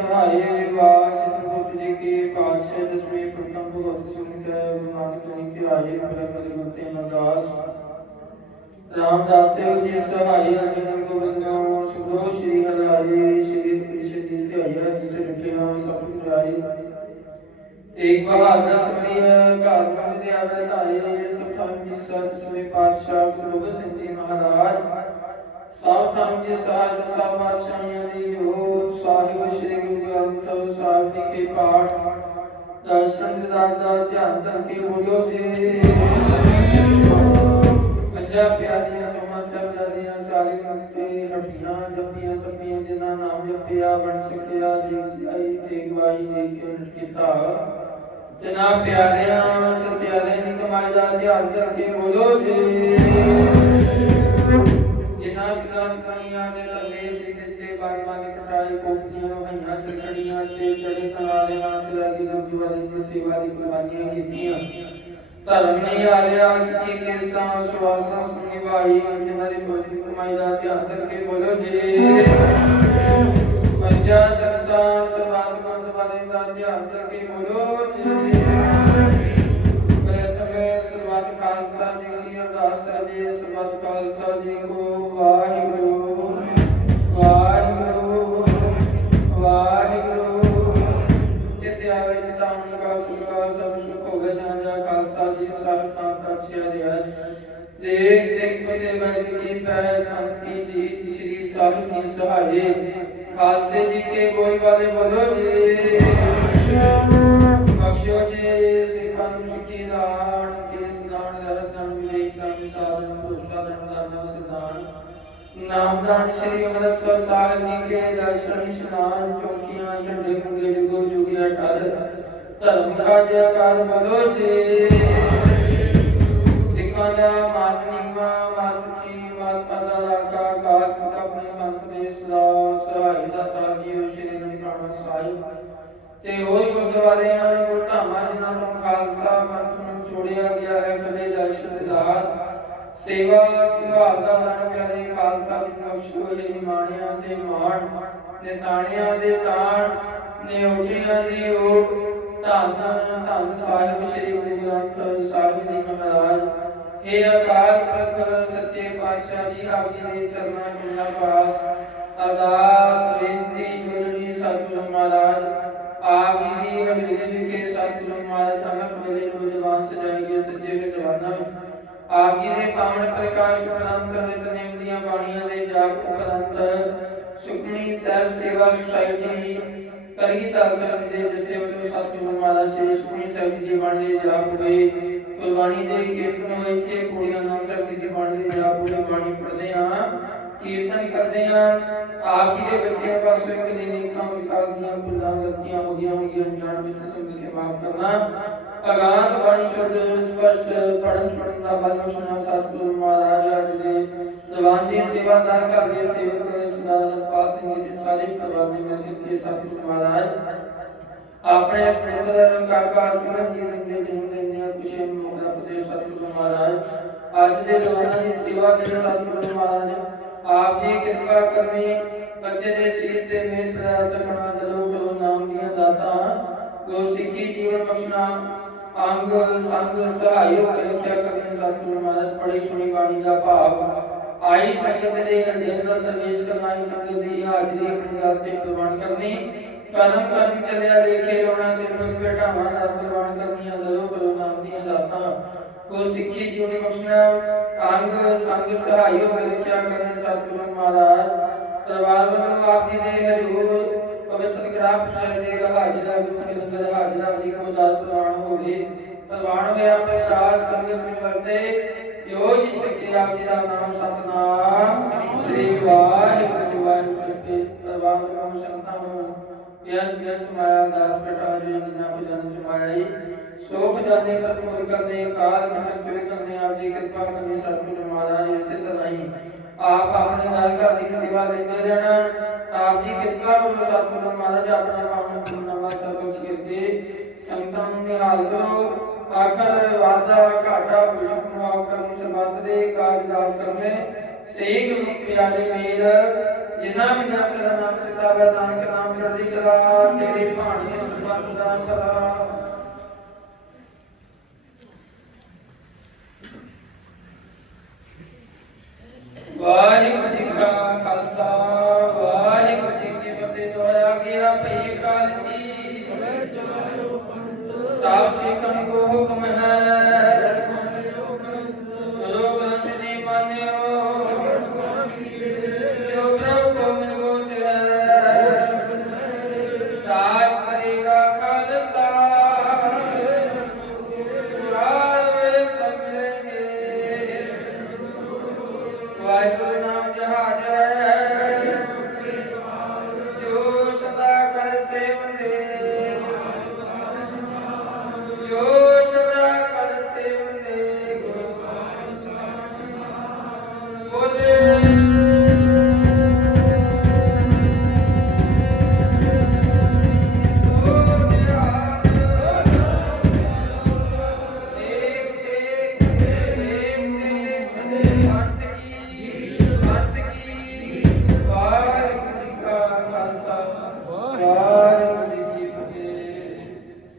ਸਹਾਏ ਵਾਸ ਭਗਵਤੀ ਜੀ ਕੀ ਪਾਤਸ਼ਾਹ ਦਸਵੇਂ ਪ੍ਰਥਮ ਭਗਵਤ ਸਿੰਘ ਕੈ ਗੁਰੂ ਨਾਨਕ ਦੇਵ ਆਏ ਫਲ ਗੁਰਤੇ ਅਰਦਾਸ ਰਾਮਦਾਸ ਦੇਵ ਜੀ ਸਹਾਈ ਅਰਜਨ ਗੋਬਿੰਦ ਗਾਉ ਸੁਭੋ ਸ਼੍ਰੀ ਹਰਿ ਸ਼੍ਰੀ ਕ੍ਰਿਸ਼ਨ ਜੀ ਧਿਆਇਆ ਜਿਸ ਰਖਿਆ ਸਭ ਪੁਜਾਈ ਤੇਗ ਬਹਾਦਰ ਸਮਰੀ ਘਰ ਮੰਗ ਦੇ ਆਵੇ ਧਾਏ ਸਭ ਜੀ ਸਤ ਸਮੇ ਪਾਤਸ਼ਾਹ ਗੁਰੂ ਗੋਬਿੰਦ ਸਿੰਘ ਜੀ ਮਹਾਰਾਜ। ਸਭ ਥਾਂ ਜੀ ਸਹਾਜ ਸਭ ਪਾਤਸ਼ਾਹਾਂ ਦੀ ਜੋਤ, ਸਾਹਿਬ ਸ੍ਰੀ ਗੁਰੂ ਗ੍ਰੰਥ ਸਾਹਿਬ ਜੀ ਕੇ ਪਾਠ, ਦਰਸ਼ਨ ਦਿਦਾਰ ਦਾ ਧਿਆਨ ਕਰਕੇ ਬੋਲਿਓ ਜੀ। ਪੰਜਾਂ ਪਿਆਰੀਆਂ ਚੌਹਾਂ ਸਾਹਿਬਜ਼ਾਦੀਆਂ ਚਾਲੀ ਮੁਕਤੇ ਹਟੀਆਂ ਜੱਪੀਆਂ ਤੱਪੀਆਂ ਜਿਨ੍ਹਾਂ ਨਾਮ ਜਪਿਆ ਬਣ ਸਕਿਆ ਜੀ ਆਈ ਤੇ ਗਵਾਹੀ ਦੇ ਕੇ ਉਲਟ ਕੀਤਾ। ਤਿਨਾ ਪਿਆਰਿਆਂ ਸਤਿਆਰੇ ਦੀ ਕਮਾਈ ਦਾ ਧਿਆਨ ਕਰਕੇ ਬੋਲੋ ਜੀ। ਜਿਨ੍ਹਾਂ ਸਿਕਾ ਸਿਕਣੀਆਂ ਦੇ ਥੱਲੇ ਸੀ ਦਿੱਤੇ ਬਾਗਾਂ ਦੇ ਕਟਾਈ ਕੋਪੀਆਂ ਲੋਹਾਈਆਂ ਚੜਕੜੀਆਂ ਤੇ ਚੜੇ ਤਨਾਲੇ ਨਾਲ ਚਲਾ ਕੇ ਗੁਰੂ ਵਾਲੀ ਦੀ ਸੇਵਾ ਦੀ ਕੁਰਬਾਨੀਆਂ ਕੀਤੀਆਂ। ਧਰਮ ਨੇ ਆਲਿਆ ਸਿੱਖੀ ਕੇ ਸਾਂ ਸਵਾਸਾਂ ਸੁਨਿਭਾਈ ਜਿਨ੍ਹਾਂ ਦੀ ਪਵਿੱਤਰ ਕਮਾਈ ਦਾ ਧਿਆਨ ਕਰਕੇ ਬੋਲੋ ਜੀ। ਪੰਜਾ ਜਨਤਾ ਸਰਬੱਤ ਬੰਦ ਵਾਲੇ ਦਾ ਧਿਆਨ ਕਰਕੇ ਬੋਲੋ ਜੀ। ਬੈਠ ਕੀ ਕੀ ਜੀਤ, ਸ੍ਰੀ ਸਾਹਿਬ ਦੀ ਸਹਾਏ ਖਾਲਸੇ ਜੀ ਕੇ ਗੋਈ ਵਾਲੇ ਬੋਲੋ ਜੀ। ਬਖਸ਼ੋ ਜੀ ਸਿੱਖਾਂ ਨੂੰ ਸਿੱਖੀ ਦਾਨ ਕੇਸ ਦਾਨ ਰਹਿਤ ਦਾਨ ਵਿਵੇਕ ਦਾਨ ਸਾਧਨ, ਭਰੋਸਾ ਦਾਨ ਦਾਨ। ਸਿਧਾਨ ਨਾਮਦਾਨ ਸ੍ਰੀ ਅੰਮ੍ਰਿਤਸਰ ਸਾਹਿਬ ਜੀ ਕੇ ਦਰਸ਼ਨ ਇਸ਼ਨਾਨ ਚੌਕੀਆਂ, ਝੰਡੇ ਮੁੰਡੇ, ਜੁਗੋ ਜੁਗਿਆ, ਟਲ। ਧਰਮ ਕਾ ਜੈਕਾਰ ਬੋਲੋ ਜੀ। ਪੰਥ ਨੂੰ ਛੋੜਿਆ ਗਿਆ ਹੈ ਕਦੇ ਦਰਸ਼ਨ ਦਿਦਾਰ ਸੇਵਾ ਸੰਭਾਲ ਦਾ ਦਾਨ ਪਿਆਰੇ ਖਾਲਸਾ ਜੀ ਨੂੰ ਬਖਸ਼ੋ ਇਹ ਨਿਮਾਣਿਆਂ ਤੇ ਮਾਣ, ਨਿਤਾਣਿਆਂ ਦੇ ਤਾਣ ਨਿਉਟਿਆਂ ਦੀ ਓਟ, ਧੰਨ ਧੰਨ ਸਾਹਿਬ ਸ੍ਰੀ ਗੁਰੂ ਗ੍ਰੰਥ ਸਾਹਿਬ ਜੀ ਮਹਾਰਾਜ। हे ਅਕਾਲ ਪੁਰਖ, ਸੱਚੇ ਪਾਤਸ਼ਾਹ ਜੀ, ਆਪ ਜੀ ਦੇ ਚਰਨਾਂ ਕਮਲਾ ਪਾਸ ਅਰਦਾਸ, ਬੇਨਤੀ ਜੁੜਨੀ ਸਤਿਗੁਰੂ ਮਹਾਰਾਜ ਨੂੰ ਜਵਾਨ ਸਜਾਏਗੇ ਸੱਜੇ ਹੋਏ ਦੀਵਾਨਾਂ ਵਿੱਚ। ਆਪ ਜੀ ਦੇ ਪਾਵਨ ਪ੍ਰਕਾਸ਼ ਉਪਰੰਤ ਨਿਤਨੇਮ ਦੀਆਂ ਬਾਣੀਆਂ ਦੇ ਜਾਪ ਉਪਰੰਤ ਸੁਖਮਨੀ ਸਾਹਿਬ ਸੇਵਾ ਸੁਸਾਇਟੀ ਕਲਗੀਧਰ ਸਾਹਿਬ ਜੀ ਦੇ ਜਥੇ ਵਜੋਂ ਸਤਿਗੁਰੂ ਮਹਾਰਾਜ ਸ੍ਰੀ ਸੁਖਮਨੀ ਸਾਹਿਬ ਜੀ ਦੀ ਬਾਣੀ ਦੇ ਜਾਪ ਹੋਏ, ਗੁਰਬਾਣੀ ਦੇ ਕੀਰਤਨ ਹੋਏ ਛੇ ਪੂਰੀਆਂ ਨਾਮ ਸਾਹਿਬ ਜੀ ਦੀ ਬਾਣੀ ਦੇ ਜਾਪ ਹੋਏ, ਬਾਣੀ ਪੜ੍ਹਦੇ ਹਾਂ, ਕੀਰਤਨ ਕਰਦੇ ਹਾਂ। ਆਪ ਜੀ ਦੇ ਬੱਚਿਆਂ ਪਾਸੋਂ ਇੱਕ ਨੇ ਨੇਕਾਂ ਵਿਕਾਰ ਦੀਆਂ ਭੁੱਲਾਂ, ਗਲਤੀਆਂ ਹੋ ਗਈਆਂ ਹੋਣਗੀਆਂ, ਅਣਜਾਣ ਵਿੱਚ ਸਿਮਰ ਕੇ ਮਾਫ ਕਰਨਾ। ਅਗਾਧ ਬਾਣੀ ਸ਼ੁੱਧ ਸਪਸ਼ਟ ਪੜਨ ਪੜਨ ਦਾ ਬਲ ਸੁਣਾ ਸਤਿਗੁਰੂ ਮਹਾਰਾਜ ਅੱਜ ਦੇ ਜ਼ਬਾਨ ਦੀ ਸੇਵਾਦਾਰ ਕਰਦੇ ਸੇਵਕ ਸਦਾ ਹਰਪਾਲ ਸਿੰਘ ਜੀ ਦੇ ਸਾਰੇ ਪਰਿਵਾਰ ਦੇ ਮਿਲ ਕੇ ਸਤਿਗੁਰੂ ਮਹਾਰਾਜ। ਆਪਣੇ ਇਸ ਪੁੱਤਰ ਕਾਕਾ ਸਿਮਰਨਜੀਤ ਸਿੰਘ ਦੇ ਜਨਮ ਦਿਨ ਦੀਆਂ ਖੁਸ਼ੀਆਂ ਨੂੰ ਮੌਕਾ ਪ੍ਰਦੇਸ਼ ਸਤਿਗੁਰੂ ਮਹਾਰਾਜ, ਅੱਜ ਦੇ ਜਵਾਨਾਂ ਦੀ ਸੇਵਾ ਦੇ ਸਤਿਗੁਰੂ ਮਹਾਰਾਜ, ਆਪ ਜੀ ਕਿਰਪਾ ਕਰਨੀ ਬੱਚੇ ਦੇ ਸੀਸ ਤੇ ਮੇਰ ਪ੍ਰਾਰਥ ਕਰਨਾ ਦਰੋ ਕਰੋ ਨਾਮ ਦੀਆਂ ਦਾਤਾਂ ਗੋ ਸਿੱਖੀ ਜੀਵਨ ਬਖਸ਼ਣਾ ਅੰਗ, ਸੰਗ ਸਹਾਇਓ ਕੇ ਰੱਖਿਆ ਕਰਨੀ ਸਤਿਗੁਰੂ ਮਹਾਰਾਜ ਪੜੀ ਸੁਣੀ ਬਾਣੀ ਦਾ ਭਾਵ। ਆਈ ਸੰਗਤ ਦੇ ਹਿਰਦੇ ਅੰਦਰ ਪ੍ਰਵੇਸ਼ ਕਰਨਾ, ਇਸ ਸੰਗਤ ਦੀ ਹਾਜ਼ਰੀ ਆਪਣੀ ਦਰ ਤੇ ਪ੍ਰਵਾਨ ਕਰਨੀ। ਕਰਮ ਕਰਮ ਚਲਿਆ, ਲੇਖੇ ਰੋਣਾ ਤੇ ਮੁਖ ਬੇਟਾਵਾਂ ਦਾ ਪ੍ਰਵਾਨ ਕਰਨੀਆਂ ਦਰੋ ਕਰੋ ਨਾਮ ਦੀਆਂ ਦਾਤਾਂ। ਕੋ ਸਿੱਖੀ ਜੀਵਨੀ ਬਖਸ਼ਣਾ, ਅੰਗ, ਸੰਗ ਸਹਾਇਓ ਕੇ ਰੱਖਿਆ ਕਰਨੀ ਸਤਿਗੁਰੂ ਮਹਾਰਾਜ। ਪਰਿਵਾਰ ਵੱਲੋਂ ਆਪ ਜੀ ਦੇ ਹਜ਼ੂਰ, ਪਵਿੱਤਰ ਗ੍ਰਾਮ ਸਾਹਿਬ ਦੇ ਹਾਜ਼ਰਾ ਗੁਰੂ ਕੇ ਲੰਗਰ ਹਾਜ਼ਰਾ ਜੀ ਕੋ ਦਾਤ ਪ੍ਰਵਾਨ ਹੋਵੇ। ਪ੍ਰਵਾਨ ਹੋਇਆ ਪ੍ਰਸਾਦ ਸੰਗਤ ਵਿੱਚ ਵਰਤੇ। ਜੋ ਜੀ ਸਕੇ ਆਪ ਜੀ ਦਾ ਨਾਮ ਸਤਨਾਮ। ਸ੍ਰੀ ਵਾਹਿਗੁਰੂ ਵਾਹਿਗੁਰੂ ਜਪੇ ਪ੍ਰਵਾਨ ਨੂੰ ਸੰਤਾਂ ਨੂੰ। ਬੇਅੰਤ ਬੇਅੰਤ ਮਾਇਆ, ਦਾਸ ਪ੍ਰਟਾ ਜੀ, ਜਿਨ੍ਹਾਂ ਕੋ ਚਮਾਈ ਸੋਖ ਜਾਣੇ ਪਰ ਮੁਰ ਕਾਲ ਘਟਕ ਚੁਰੇ ਕਰਨੇ ਆਪ ਜੀ ਕਿਰਪਾ ਕਰਨੀ ਸਤਿਗੁਰੂ ਮਹਾਰਾਜ ਇਸੇ ਤਰ੍ਹਾਂ ਹੀ। ਆਪ ਆਪਣੇ ਦਰ ਘਰ ਦੀ ਸੇਵਾ ਲੈਂਦੇ ਰਹਿਣਾ। ਆਪ ਜੀ ਕਿਰਪਾ ਕਰੋ ਸਤਿਗੁਰੂ ਮਹਾਰਾਜ ਆਪਣਾ ਪਾਵਨ ਪੁਰਨਾਮਾ ਸਰਬਤ ਕਰਕੇ ਸੰਤਾਂ ਨੂੰ ਨਿਹਾਲ ਕਰੋ। ਆਖਰ ਵਾਦਾ ਘਾਟਾ ਪੁਰਖ ਨੂੰ ਕਰਨੀ ਸਰਬੱਤ ਦੇ ਕਾਜ ਦਾਸ ਕਰਨੇ। ਸਹੀ ਗੁਰੂ ਪਿਆਰੇ ਮੇਲ, ਜਿਨ੍ਹਾਂ ਵੀ ਨਾਮ ਤੇਰਾ ਨਾਮ ਚਿਤਾਵੇ ਨਾਨਕ ਨਾਮ ਚੜ੍ਹਦੀ ਕਲਾ, ਤੇਰੀ ਬਾਣੀ ਸਮਤ ਦਾ ਕਲਾ ਵਾਹਿਗੁਰੂ ਜੀ ਕਾ ਖਾਲਸਾ, ਵਾਹਿਗੁਰੂ ਜੀ ਕੀ ਫਤਿਹ। ਦੋਇਆ ਗਿਆ ਭਈ ਕਾਲ ਜੀ ਸਾਬ ਸਿੱਖਣ ਕੋ ਹੁਕਮ ਹੈ। ਗੁਰੂ ਗ੍ਰੰਥ ਜੀ ਮਾਨਿਓ। ਜੋ ਪ੍ਰਭ ਕੋ ਮਿਲਬੋਤ ਹੈ ਰਾਜ ਕਰੇਗਾ ਖਾਲਸਾ। ਰਾਜ ਹੋਏ ਸਭ ਵਾਹਿਗੁਰੂ